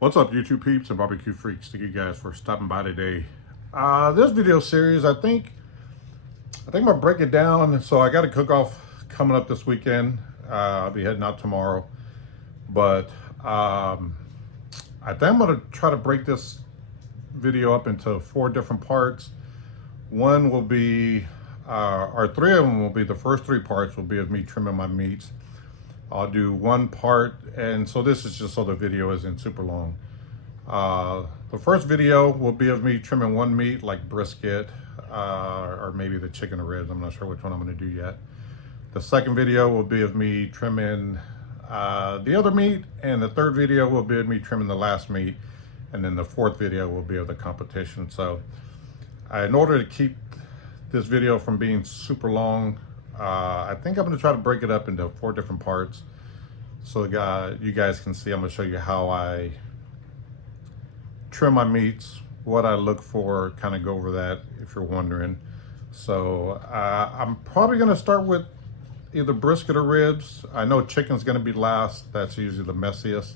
What's up, YouTube peeps and barbecue freaks? Thank you guys for stopping by today. This video series, I think I'm gonna break it down. So I got a cook-off coming up this weekend. I'll be heading out tomorrow, but I think I'm gonna try to break this video up into 4 different parts. One will be, or 3 of them will be, the first 3 parts will be of me trimming my meats. I'll do one part, and so this is just so the video isn't super long. The first video will be of me trimming one meat, like brisket, or maybe the chicken or ribs. I'm not sure which one I'm going to do yet. The second video will be of me trimming the other meat, and the third video will be of me trimming the last meat, and then the fourth video will be of the competition. So in order to keep this video from being super long, I think I'm going to try to break it up into 4 different parts so you guys can see. I'm going to show you how I trim my meats, what I look for, kind of go over that if you're wondering. So I'm probably going to start with either brisket or ribs. I know chicken's going to be last. That's usually the messiest.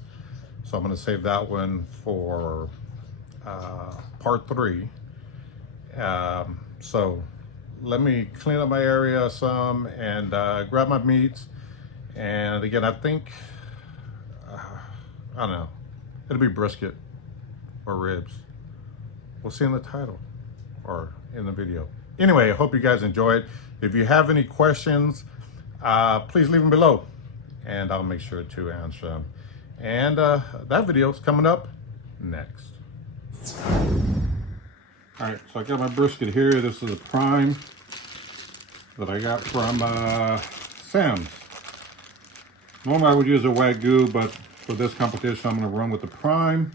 So I'm going to save that one for part 3. So let me clean up my area some and grab my meats. And again, I think, I don't know, it'll be brisket or ribs. We'll see in the title or in the video. Anyway, I hope you guys enjoy it. If you have any questions, please leave them below and I'll make sure to answer them. And that video is coming up next. All right, so I got my brisket here. This is a prime that I got from Sam's. Normally I would use a Wagyu, but for this competition I'm going to run with the prime.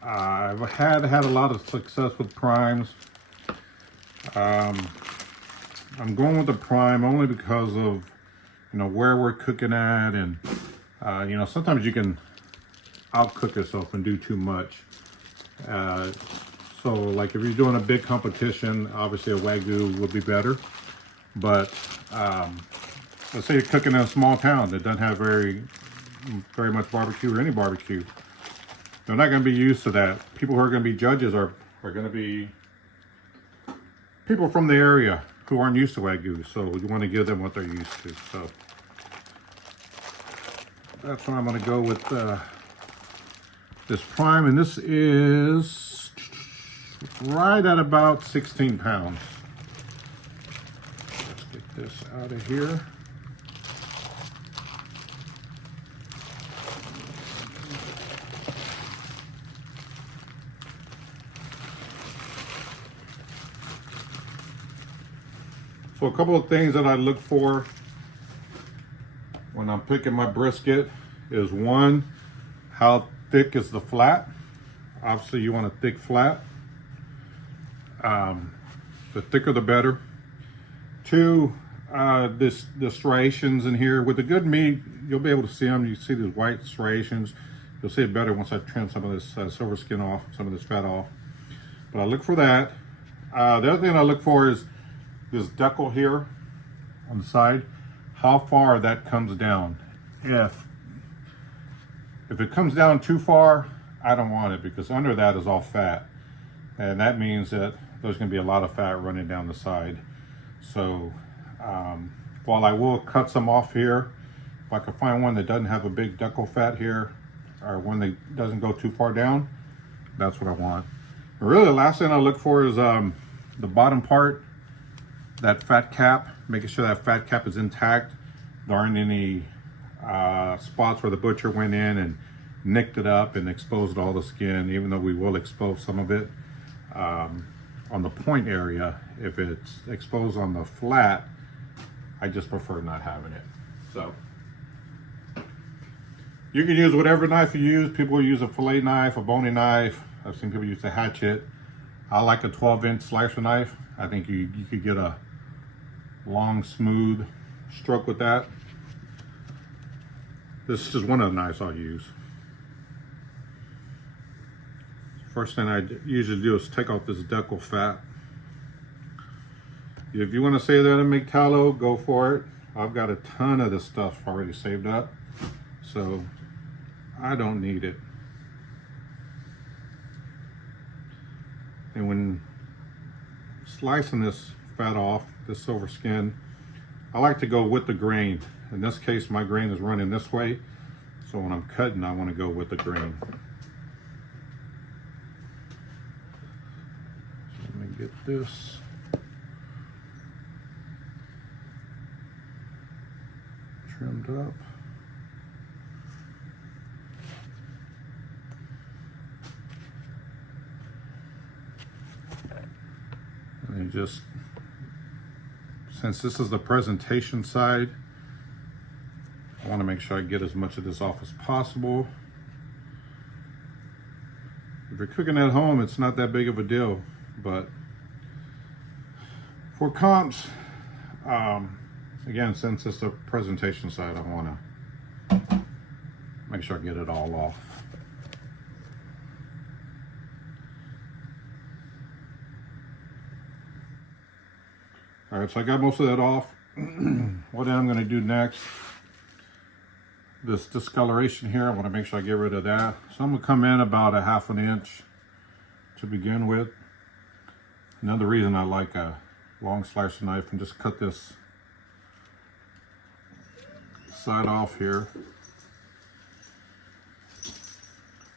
I've had a lot of success with primes. I'm going with the prime only because of, you know, where we're cooking at, and you know, sometimes you can outcook yourself and do too much. So like if you're doing a big competition, obviously a Wagyu would be better. But let's say you're cooking in a small town that doesn't have very much barbecue or any barbecue. They're not going to be used to that. People who are going to be judges are going to be people from the area who aren't used to Wagyu. So you want to give them what they're used to. So that's why I'm going to go with this prime. And this is right at about 16 pounds. Let's get this out of here. So a couple of things that I look for when I'm picking my brisket is, one, how thick is the flat? Obviously you want a thick flat. The thicker the better. 2, the striations in here. With the good meat, you'll be able to see them. You see these white striations. You'll see it better once I trim some of this silver skin off, some of this fat off. But I look for that. The other thing I look for is this decal here on the side, how far that comes down. If it comes down too far, I don't want it, because under that is all fat. And that means that there's going to be a lot of fat running down the side. So while I will cut some off here, if I can find one that doesn't have a big decal fat here, or one that doesn't go too far down, that's what I want. But really the last thing I look for is the bottom part, that fat cap, making sure that fat cap is intact. There aren't any spots where the butcher went in and nicked it up and exposed all the skin, even though we will expose some of it on the point area. If it's exposed on the flat, I just prefer not having it. So you can use whatever knife you use. People use a fillet knife, a boning knife. I've seen people use a hatchet. I like a 12-inch slicer knife. I think you could get a long, smooth stroke with that. This is just one of the knives I'll use. First thing I usually do is take off this decal fat. If you want to save that and make tallow, go for it. I've got a ton of this stuff already saved up, so I don't need it. And when slicing this fat off, this silver skin, I like to go with the grain. In this case, my grain is running this way, so when I'm cutting, I want to go with the grain. So let me get this. Trimmed up. And then just, since this is the presentation side, I want to make sure I get as much of this off as possible. If you're cooking at home, it's not that big of a deal, but for comps, again, since it's the presentation side, I want to make sure I get it all off. All right, so I got most of that off. What I'm going to do next, this discoloration here, I want to make sure I get rid of that. So I'm going to come in about a 1/2 inch to begin with. Another reason I like a long slicer knife, and just cut this side off here.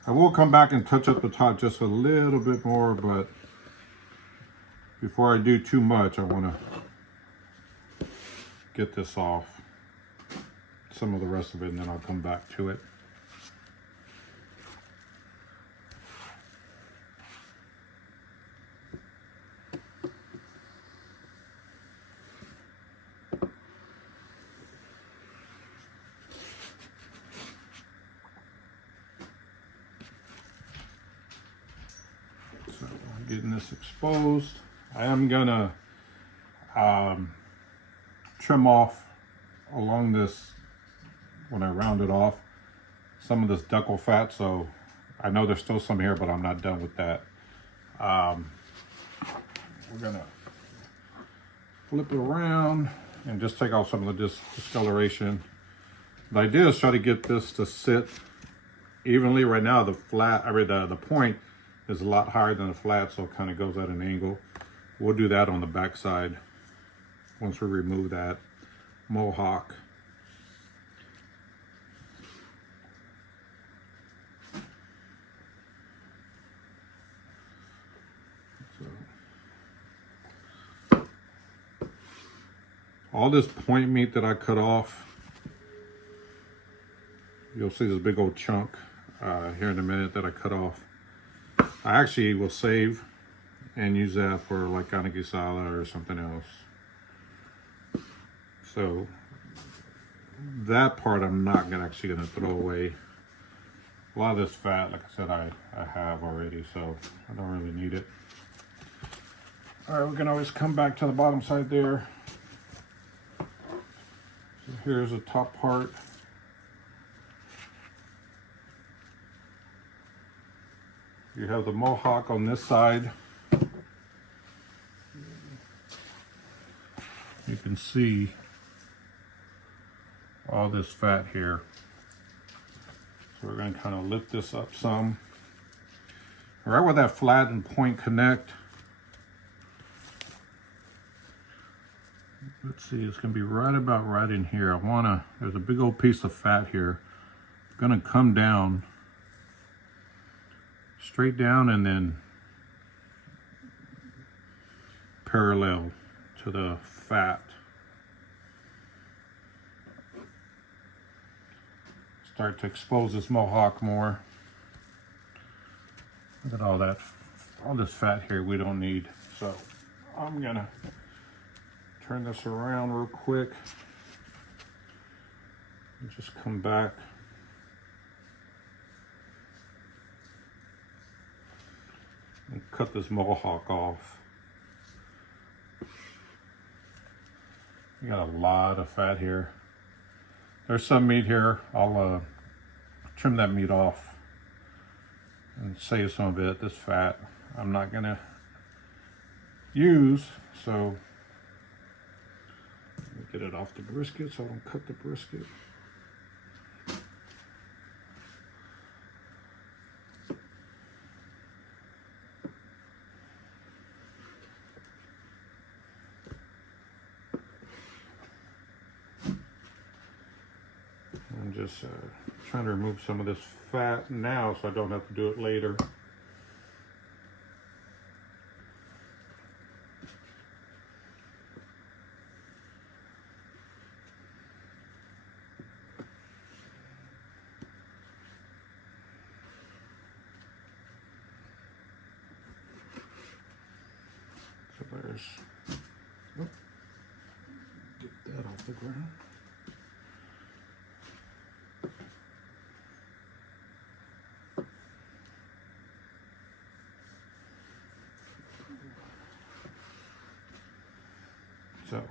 I will come back and touch up the top just a little bit more, but before I do too much, I want to get this off, some of the rest of it, and then I'll come back to it. So I'm getting this exposed. I am gonna trim off along this, when I round it off, some of this duckle fat. So I know there's still some here, but I'm not done with that. We're gonna flip it around and just take off some of the discoloration. The idea is try to get this to sit evenly. Right now the flat, the point is a lot higher than the flat, so it kind of goes at an angle. We'll do that on the back side once we remove that mohawk. So, all this point meat that I cut off, you'll see this big old chunk here in a minute that I cut off. I actually will save and use that for like salad or something else. So that part I'm not actually gonna throw away. A lot of this fat, like I said, I have already, so I don't really need it. All right, we can always come back to the bottom side there. So here's the top part. You have the mohawk on this side. You can see all this fat here. So we're going to kind of lift this up some. Right where that flat and point connect. Let's see, it's going to be right about right in here. There's a big old piece of fat here. I'm going to come down, straight down, and then parallel to the fat. Start to expose this mohawk more. Look at all this fat here we don't need. So I'm gonna turn this around real quick and just come back. And cut this mohawk off. You got a lot of fat here. There's some meat here. I'll trim that meat off and save some of it. This fat I'm not gonna use, so let me get it off the brisket so I don't cut the brisket. just trying to remove some of this fat now so I don't have to do it later. So there's, oh, get that off the ground. So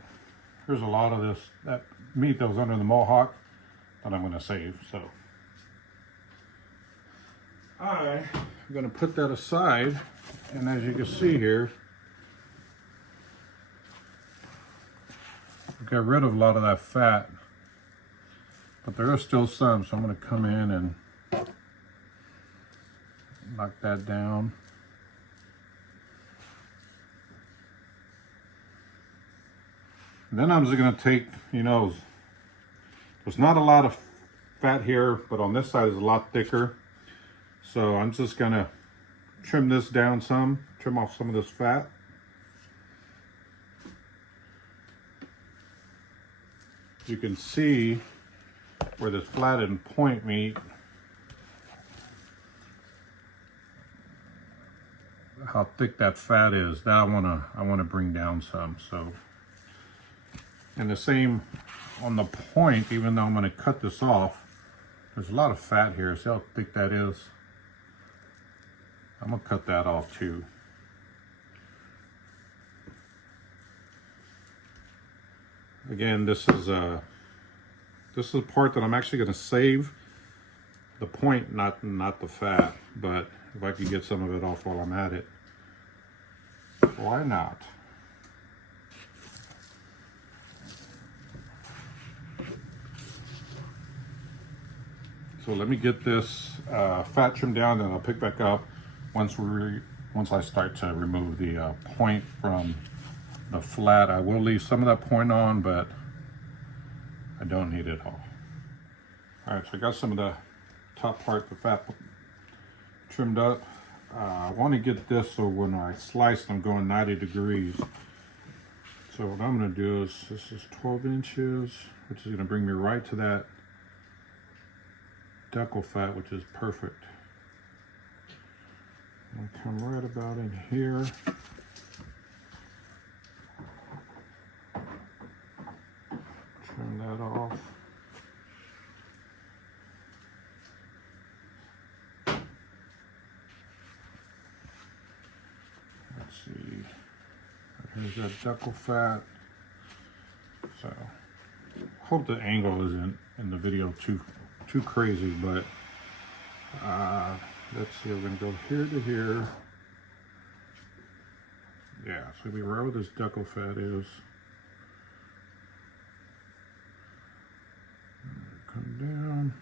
here's a lot of that meat that was under the mohawk that I'm going to save. So I'm going to put that aside, and as you can see here, I got rid of a lot of that fat, but there is still some, so I'm going to come in and knock that down. And then I'm just going to take, you know, there's not a lot of fat here, but on this side is a lot thicker. So I'm just going to trim this down some, trim off some of this fat. You can see where this flattened point meat, how thick that fat is. That I wanna bring down some. So, and the same on the point, even though I'm gonna cut this off, there's a lot of fat here. See how thick that is? I'm gonna cut that off too. Again, this is a part that I'm actually going to save the point, not the fat. But if I can get some of it off while I'm at it, why not? So let me get this fat trimmed down, and I'll pick back up once I start to remove the point from the flat. I will leave some of that point on, but I don't need it all. All right, so I got some of the top part, the fat, trimmed up. I want to get this so when I slice, I'm going 90 degrees. So what I'm going to do is, this is 12 inches, which is going to bring me right to that decal fat, which is perfect. I'll come right about in here. Turn that off. Let's see. Here's that decal fat. So, hope the angle isn't in the video too crazy, but let's see. We're gonna go here to here. Yeah, so we right where this decal fat is. Come down.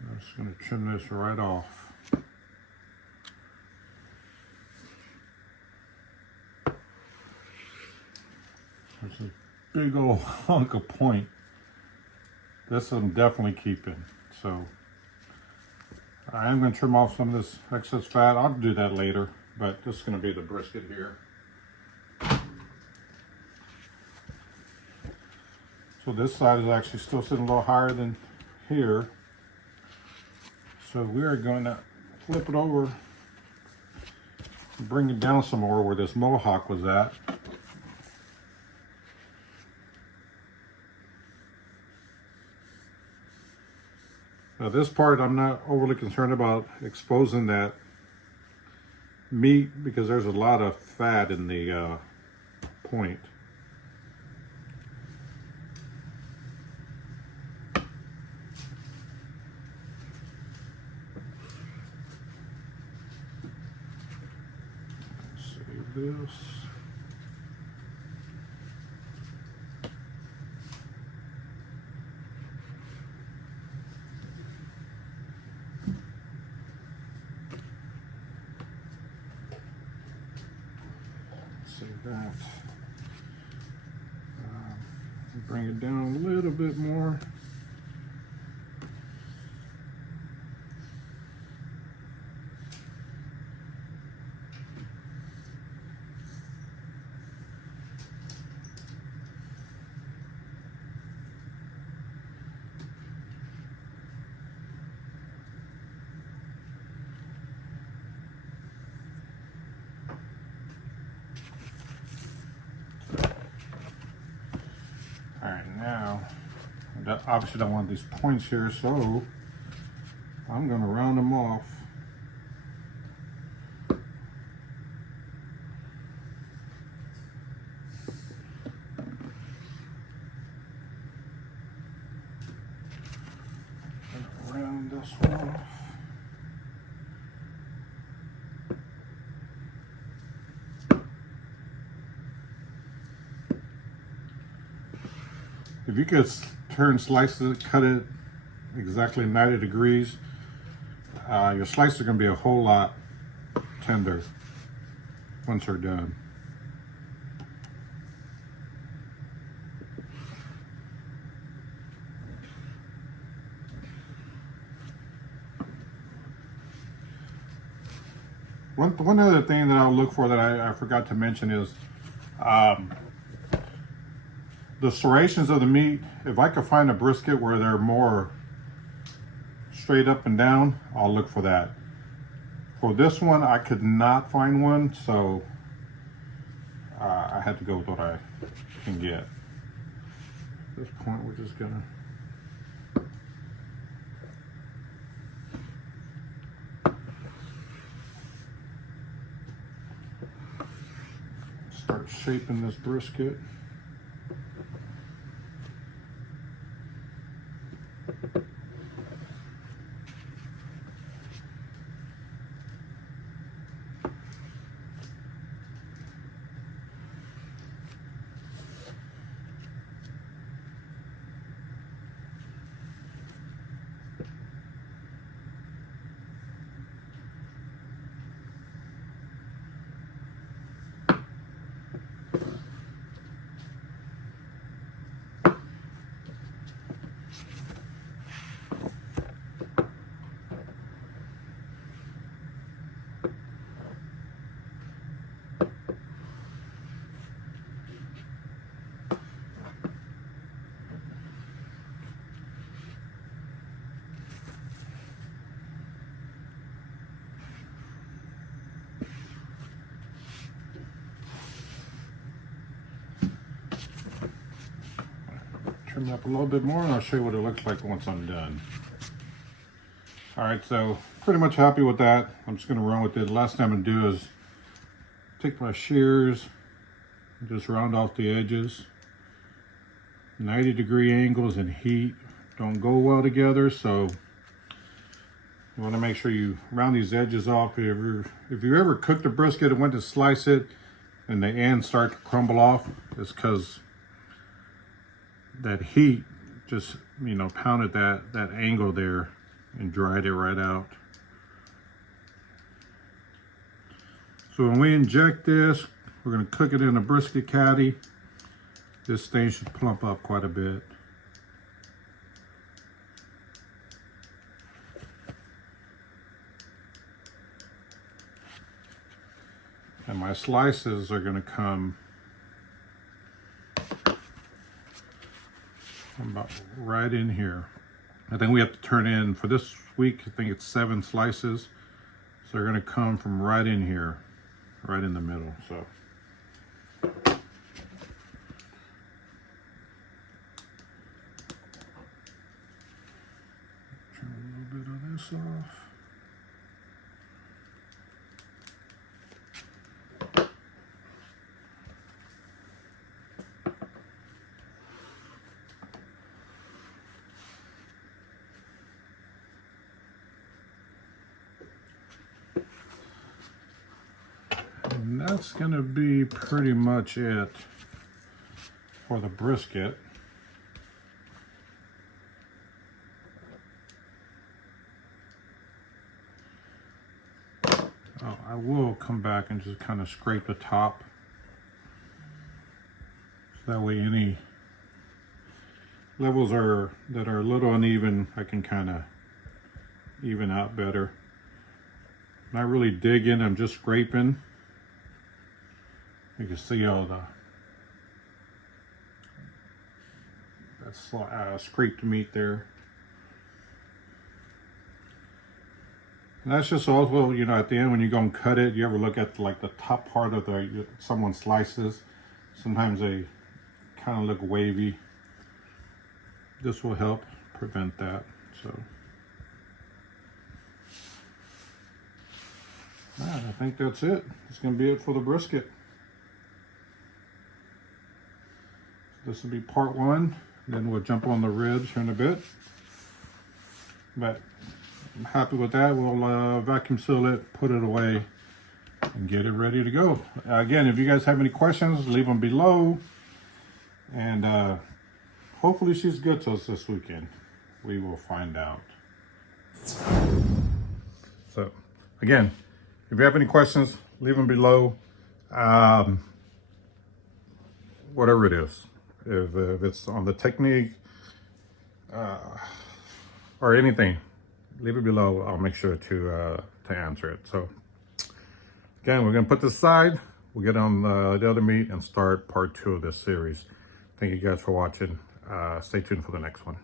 I'm just going to trim this right off. There's a big old hunk of point. This I'm definitely keeping. So I am going to trim off some of this excess fat. I'll do that later, but this is going to be the brisket here. So this side is actually still sitting a little higher than here. So we are going to flip it over and bring it down some more where this mohawk was at. Now this part I'm not overly concerned about exposing that meat because there's a lot of fat in the point. Save this. Save that. Bring it down a little bit more. All right, now, obviously don't want these points here, so I'm gonna round them off. Round this one off. If you could slice it, cut it exactly 90 degrees, your slices are going to be a whole lot tender once they're done. One other thing that I'll look for that I forgot to mention is the serrations of the meat. If I could find a brisket where they're more straight up and down, I'll look for that. For this one, I could not find one, so I had to go with what I can get. At this point, we're just gonna start shaping this brisket. Trim it up a little bit more and I'll show you what it looks like once I'm done. All right, so pretty much happy with that. I'm just gonna run with it. Last thing I'm gonna do is take my shears and just round off the edges. 90-degree angles and heat don't go well together, so you wanna make sure you round these edges off. If you ever cooked a brisket and went to slice it and the ends start to crumble off, it's because that heat just, pounded that angle there and dried it right out. So when we inject this, we're going to cook it in a brisket caddy. This thing should plump up quite a bit. And my slices are going to come about right in here. I think we have to turn in, for this week, I think it's 7 slices. So they're gonna come from right in here, right in the middle, so. Turn a little bit of this off. And that's gonna be pretty much it for the brisket. I will come back and just kind of scrape the top That way any levels that are a little uneven, I can kind of even out better. Not really digging, I'm just scraping. You can see all that scraped meat there. And that's just also, you know, at the end when you're gonna cut it, you ever look at like the top part of someone's slices, sometimes they kind of look wavy. This will help prevent that. So I think that's it. It's gonna be it for the brisket. This will be part one. Then we'll jump on the ribs here in a bit. But I'm happy with that. We'll vacuum seal it, put it away, and get it ready to go. Again, if you guys have any questions, leave them below. And hopefully she's good to us this weekend. We will find out. So, again, if you have any questions, leave them below. Whatever it is. If it's on the technique or anything, leave it below. I'll make sure to answer it. So again, we're gonna put this aside. We'll get on the other meat and start part 2 of this series. Thank you guys for watching. Stay tuned for the next one.